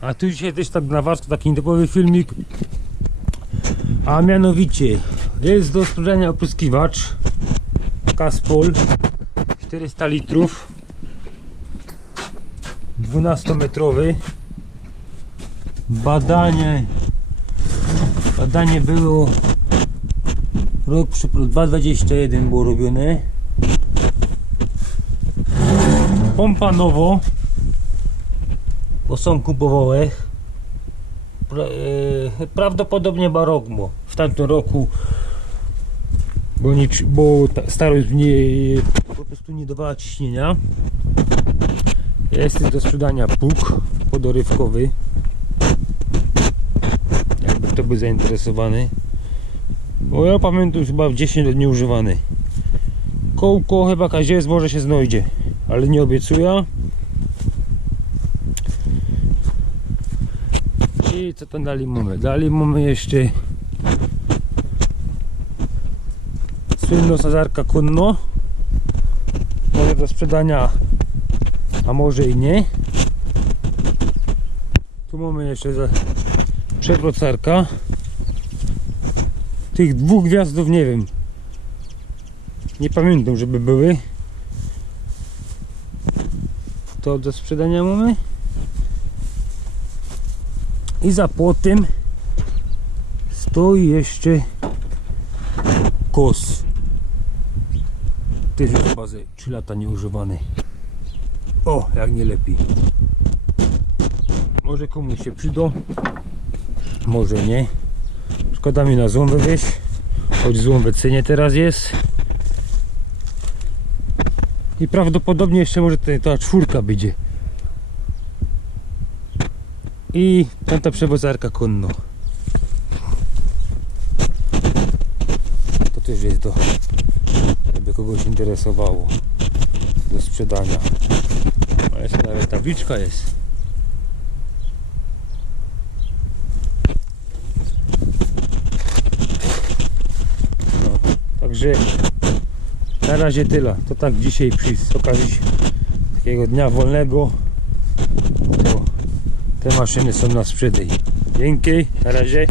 A tu dzisiaj też tak na warsztat taki typowy filmik. A mianowicie jest do sprzedania opryskiwacz Caspol 400 litrów 12 metrowy badanie badanie było rok przy 2021 było robione. Pompa nowo bo są kupowały pra, e, prawdopodobnie barogmo. W tamtym roku bo, nie, bo ta starość nie, po prostu nie dawała ciśnienia. Jest do sprzedania pług podorywkowy. Jakby kto był zainteresowany. Bo ja pamiętam chyba w 10 lat nieużywany. Kołko chyba jest może się znajdzie ale nie obiecuję i co to dali mamy? Dali mamy jeszcze słynną sadzarka konno może do sprzedania a może i nie. Tu mamy jeszcze przewrocarka tych dwóch gwiazdów nie wiem. Nie pamiętam żeby były. To do sprzedania mamy i za płotem stoi jeszcze kos. Też już bazę 3 lata nieużywany. O jak nie lepiej. Może komuś się przydą może nie. Szkoda mi na złom wywieźć choć złom w cenie teraz jest. I prawdopodobnie jeszcze może ta czwórka będzie i tamta przewozarka konno. To też jest do jakby kogoś interesowało do sprzedania. A jeszcze nawet tabliczka jest. No, także na razie tyle. To tak dzisiaj przy okazji takiego dnia wolnego te maszyny są na sprzedaż. Dzięki, na razie.